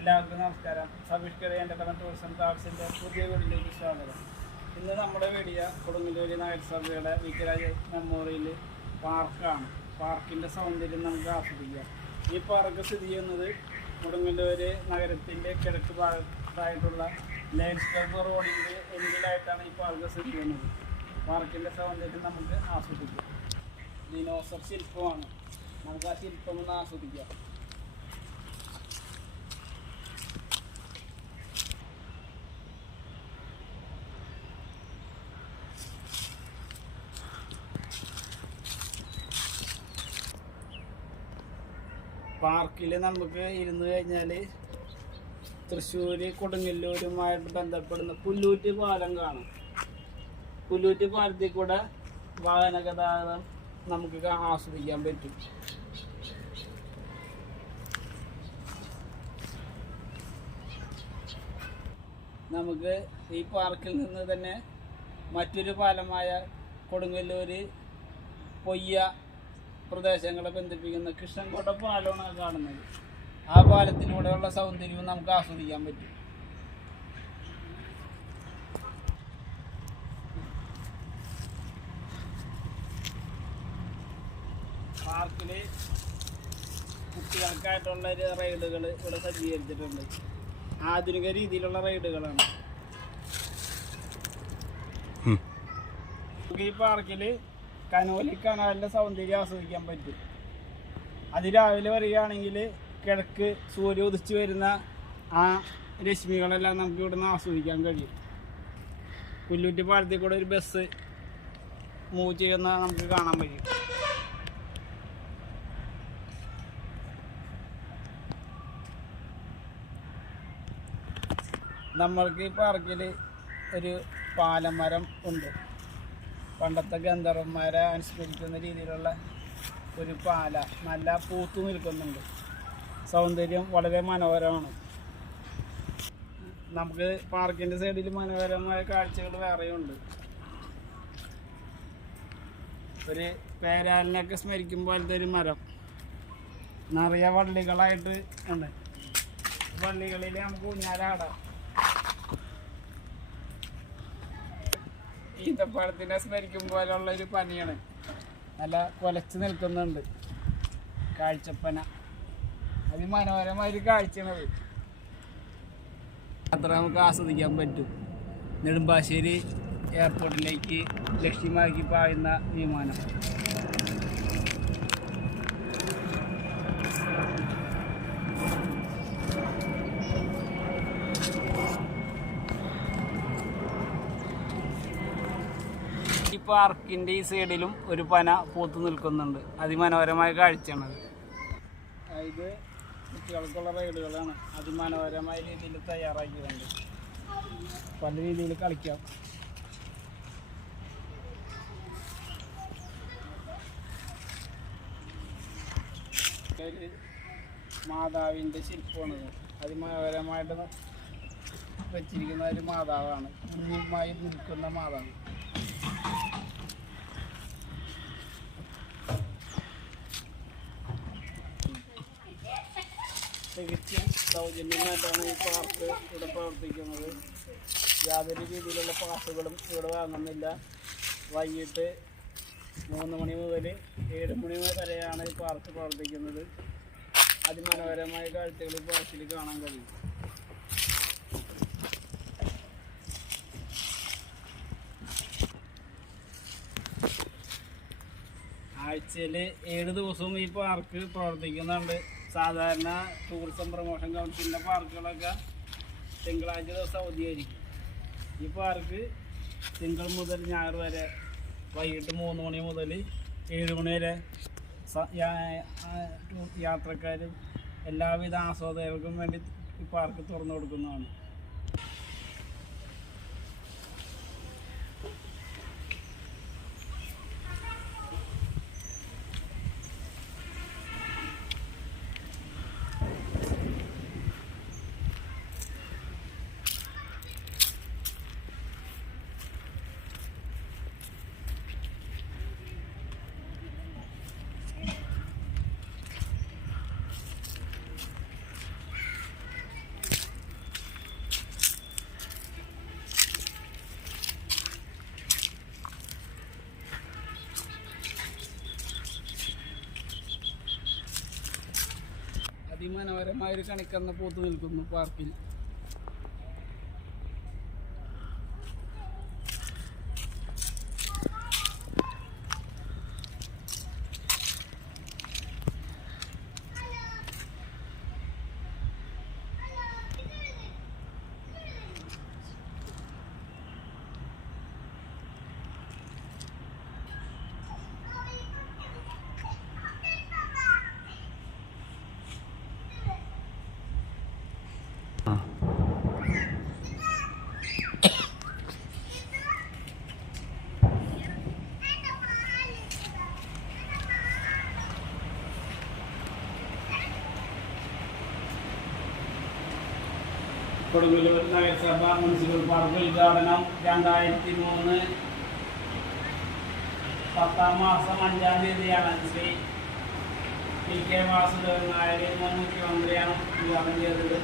എല്ലാവർക്കും നമസ്കാരം. സബിഷ്കര entertainment tourism ട്രാവൽസിന്റെ പുതിയ വീടിലേക്ക് സ്വാഗതം. ഇന്ന് നമ്മുടെ വീടിയ കൊടുങ്ങല്ലൂരി നഗരസഭയുടെ വിഗ്രഹ മെമ്മോറിയൽ പാർക്കാണ്. പാർക്കിന്റെ സൗന്ദര്യം നമുക്ക് ആസ്വദിക്കാം. ഈ പാർക്ക് സ്ഥിതി ചെയ്യുന്നത് കൊടുങ്ങല്ലൂര് നഗരത്തിന്റെ കിഴക്ക് ഭാഗത്തായിട്ടുള്ള ലാൻഡ്സ്കേപ്പ് ക്ലബ് റോഡിന്റെ എൻഡിലായിട്ടാണ് ഈ പാർക്ക് സ്ഥിതി ചെയ്യുന്നത്? പാർക്കിന്റെ സൗന്ദര്യം നമുക്ക് ആസ്വദിക്കാം. ദിനോസർ ശില്പമാണ്. നമുക്ക് ആ ശില്പം ഒന്ന് ആസ്വദിക്കാം. പാർക്കിൽ നമുക്ക് ഇരുന്ന് കഴിഞ്ഞാൽ തൃശ്ശൂർ കൊടുങ്ങല്ലൂരുമായിട്ട് ബന്ധപ്പെടുന്ന പുല്ലൂറ്റി പാലം കാണും. പുല്ലൂറ്റി പാലത്തിൽ കൂടെ വാഹന ഗതാഗതം നമുക്ക് ആസ്വദിക്കാൻ പറ്റും. നമുക്ക് ഈ പാർക്കിൽ നിന്ന് തന്നെ മറ്റൊരു പാലമായ കൊടുങ്ങല്ലൂർ പൊയ്യ പ്രദേശങ്ങളെ ബന്ധിപ്പിക്കുന്ന കൃഷ്ണൻകോട്ട പാലമാണ് കാണുന്നത്. ആ പാലത്തിലൂടെയുള്ള സൗന്ദര്യവും നമുക്ക് ആസ്വദിക്കാൻ പറ്റും. പാർക്കിൽ കുട്ടികൾക്കായിട്ടുള്ള റൈഡുകൾ ഇവിടെ സജ്ജീകരിച്ചിട്ടുണ്ട്. ആധുനിക രീതിയിലുള്ള റൈഡുകളാണ്. ഈ പാർക്കിൽ കനോലി കനാലിന്റെ സൗന്ദര്യം ആസ്വദിക്കാൻ പറ്റും. അതിരാവിലെ വരികയാണെങ്കിൽ കിഴക്ക് സൂര്യ ഉദിച്ചു വരുന്ന ആ രശ്മികളെല്ലാം നമുക്ക് ഇവിടെ നിന്ന് ആസ്വദിക്കാൻ കഴിയും. പുല്ലൂറ്റി പാലത്തിൽ കൂടെ ഒരു ബസ് മൂവ് ചെയ്യുന്ന നമുക്ക് കാണാൻ കഴിയും നമ്മൾക്ക് ഈ പാർക്കിൽ ഒരു പാലമരം ഉണ്ട്. പണ്ടത്തെ ഗന്ധർവന്മാരെ അനുസ്മരിക്കുന്ന രീതിയിലുള്ള ഒരു പാല നല്ല പൂത്തു നിൽക്കുന്നുണ്ട്. സൗന്ദര്യം വളരെ മനോഹരമാണ്. നമുക്ക് പാർക്കിന്റെ സൈഡിൽ മനോഹരമായ കാഴ്ചകൾ വേറെയുണ്ട്. ഒരു പേരാലിനൊക്കെ സ്മരിക്കും പോലത്തെ ഒരു മരം. നിറയെ വള്ളികളായിട്ട് ഉണ്ട്. വള്ളികളിൽ നമുക്ക് ഊഞ്ഞാലാടാം. ഈന്തപ്പഴത്തിനെ സ്മരിക്കും പോലുള്ള ഒരു പനിയാണ് നല്ല കൊലച്ച് നിൽക്കുന്നുണ്ട്. കാഴ്ചപ്പന. അതിമനോഹരമായ ഒരു കാഴ്ചയാണത് അത്ര നമുക്ക് ആസ്വദിക്കാൻ പറ്റും. നെടുമ്പാശ്ശേരി എയർപോർട്ടിലേക്ക് ലക്ഷ്യമാക്കി പായുന്ന വിമാനം. ഈ പാർക്കിന്റെ ഈ സൈഡിലും ഒരു പന പൂത്തു നിൽക്കുന്നുണ്ട്. അതിമനോഹരമായ കാഴ്ചയാണത് ഇത് കുട്ടികൾക്കുള്ള റൈഡുകളാണ്. അതിമനോഹരമായ രീതിയിൽ തയ്യാറാക്കിയിട്ടുണ്ട്. പല രീതിയിൽ കളിക്കാം. മാതാവിന്റെ ശില്പമാണിത് അതിമനോഹരമായിട്ട് വെച്ചിരിക്കുന്ന ഒരു മാതാവാണ്. കുഞ്ഞുമായി നിൽക്കുന്ന മാതാവ്. തികച്ചും സൗജന്യമായിട്ടാണ് ഈ പാർക്ക് ഇവിടെ പ്രവർത്തിക്കുന്നത് യാതൊരു രീതിയിലുള്ള പാസുകളും ഇവിടെ വാങ്ങുന്നില്ല. വൈകിട്ട് മൂന്ന് മണി മുതൽ ഏഴ് മണി വരെയാണ് ഈ പാർക്ക് പ്രവർത്തിക്കുന്നത് അതിമനോഹരമായ കാഴ്ചകൾ ഈ പാർക്കിൽ കാണാൻ കഴിയും. ആഴ്ചയിൽ ഏഴ് ദിവസവും ഈ പാർക്ക് പ്രവർത്തിക്കുന്നുണ്ട്. സാധാരണ ടൂറിസം പ്രൊമോഷൻ കൗൺസിലിന്റെ പാർക്കുകളൊക്കെ തിങ്കളാഴ്ച ദിവസം അവധിയായിരിക്കും. ഈ പാർക്ക് തിങ്കൾ മുതൽ ഞായർ വരെ വൈകിട്ട് മൂന്ന് മണി മുതൽ ഏഴ് മണി വരെ യാത്രക്കാരും എല്ലാവിധ ആസ്വാദകർക്കും വേണ്ടി ഈ പാർക്ക് തുറന്നു കൊടുക്കുന്നതാണ്. അതിമനോഹരമായ ഒരു കണിക്കന്ന് പൂത്തു നിൽക്കുന്നു പാർക്കിൽ കൊടുങ്ങല്ലൂർ നഗരസഭ മുനിസിപ്പൽ പാർക്ക് ഉദ്ഘാടനം രണ്ടായിരത്തി മൂന്ന് പത്താം മാസം അഞ്ചാം തീയതിയാണ്. ശ്രീ പി കെ വാസുദേവൻ നായർ മുൻ മുഖ്യമന്ത്രിയാണ് ഉദ്ഘാടനം ചെയ്തത്.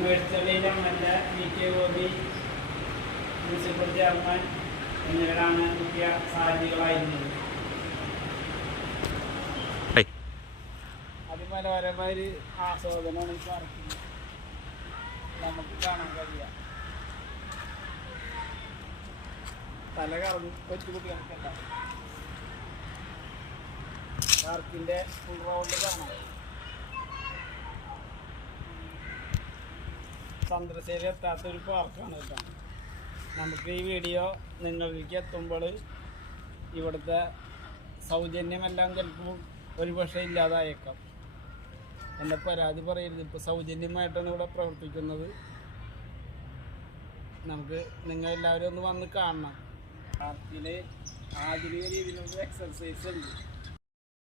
മേഴ്ത്തലയിൽ M L A P K Gopi municipal chairman എന്നിവരാണ് മുഖ്യ സാരഥികളായിരുന്നത് അതിമനോഹരമായ ഒരു ആസ്വാദനമാണ് ഈ പാർക്കിൽ നമുക്ക് കാണാൻ കഴിയുക തല കറങ്ങി കൊച്ചുകുട്ടികൾക്കല്ല പാർക്കിന്റെ ഫുൾ റൗണ്ട് കാണാം. ചന്ദ്രശേരി എത്താത്ത ഒരു പാർക്കാണ് കേട്ടോ. നമുക്ക് ഈ വീഡിയോ നിങ്ങളിലേക്ക് എത്തുമ്പോൾ ഇവിടുത്തെ സൗജന്യമെല്ലാം ചിലപ്പോൾ ഒരുപക്ഷെ ഇല്ലാതായേക്കാം. എന്റെ പരാതി പറയരുത്. ഇപ്പോൾ സൗജന്യമായിട്ടാണ് ഇവിടെ പ്രവർത്തിക്കുന്നത്. നമുക്ക് നിങ്ങൾ എല്ലാവരും ഒന്ന് വന്ന് കാണണം. പാർട്ടിയിൽ ആധുനിക രീതിയിലുള്ള എക്സർസൈസ് ഉണ്ട്.